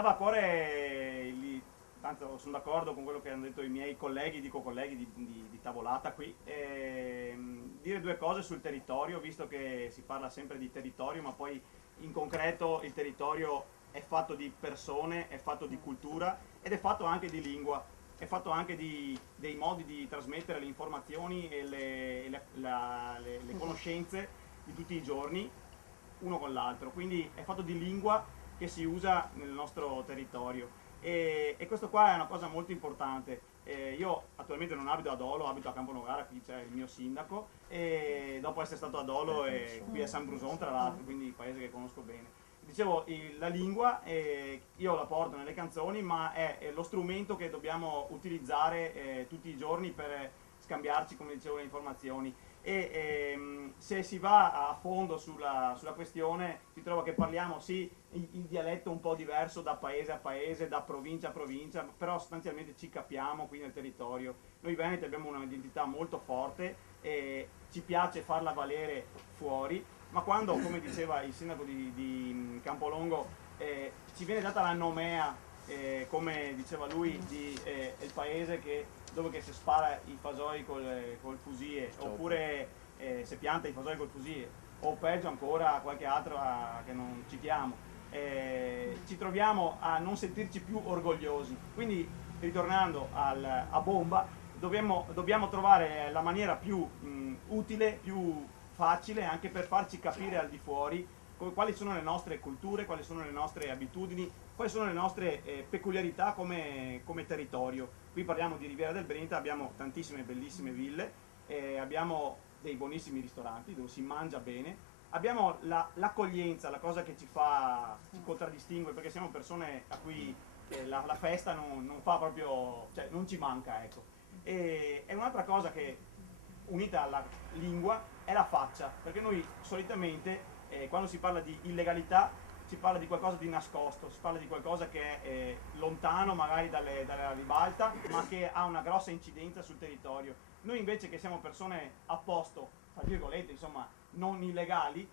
stava a cuore, tanto sono d'accordo con quello che hanno detto i miei colleghi, dico colleghi di tavolata qui, dire due cose sul territorio, visto che si parla sempre di territorio, ma poi in concreto il territorio è fatto di persone, è fatto di cultura ed è fatto anche di lingua, è fatto anche dei modi di trasmettere le informazioni e le conoscenze di tutti i giorni uno con l'altro, quindi è fatto di lingua che si usa nel nostro territorio e questo qua è una cosa molto importante. Io attualmente non abito ad Olo, abito a Camponogara, qui c'è il mio sindaco e dopo essere stato ad Olo qui a San Bruson tra l'altro, quindi il paese che conosco bene. Dicevo, la lingua io la porto nelle canzoni, ma è lo strumento che dobbiamo utilizzare tutti i giorni per scambiarci, come dicevo, le informazioni e se si va a fondo sulla questione si trova che parliamo sì il dialetto un po' diverso da paese a paese, da provincia a provincia, però sostanzialmente ci capiamo qui nel territorio. Noi veneti abbiamo un'identità molto forte e ci piace farla valere fuori, ma quando, come diceva il sindaco di Campolongo, ci viene data la nomea, come diceva lui, di il paese dove che si spara i fasoi col fusie, oppure si pianta i fasoi col fusie, o peggio ancora qualche altro che non citiamo. Ci troviamo a non sentirci più orgogliosi. Quindi, ritornando a bomba, dobbiamo trovare la maniera più utile, più facile anche per farci capire al di fuori quali sono le nostre culture, quali sono le nostre abitudini, quali sono le nostre peculiarità come territorio. Qui parliamo di Riviera del Brenta, abbiamo tantissime bellissime ville, abbiamo dei buonissimi ristoranti dove si mangia bene, abbiamo l'accoglienza, la cosa che ci contraddistingue, perché siamo persone a cui la festa non fa proprio, cioè non ci manca, ecco. E un'altra cosa che unita alla lingua è la faccia, perché noi solitamente quando si parla di illegalità si parla di qualcosa di nascosto, si parla di qualcosa che è lontano magari dalla ribalta, ma che ha una grossa incidenza sul territorio. Noi invece che siamo persone a posto, tra virgolette, insomma, non illegali,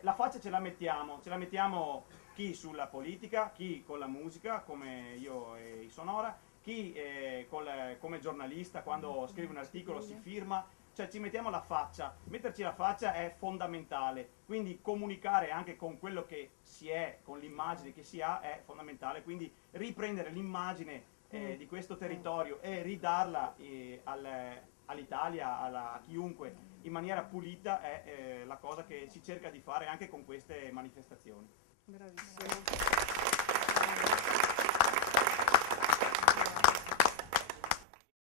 la faccia ce la mettiamo chi sulla politica, chi con la musica, come io e i Sonora, chi come giornalista quando scrive un articolo si firma, cioè ci mettiamo la faccia, metterci la faccia è fondamentale, quindi comunicare anche con quello che si è, con l'immagine che si ha è fondamentale, quindi riprendere l'immagine di questo territorio e ridarla all'Italia, a chiunque in maniera pulita è la cosa che si cerca di fare anche con queste manifestazioni. Bravissimo.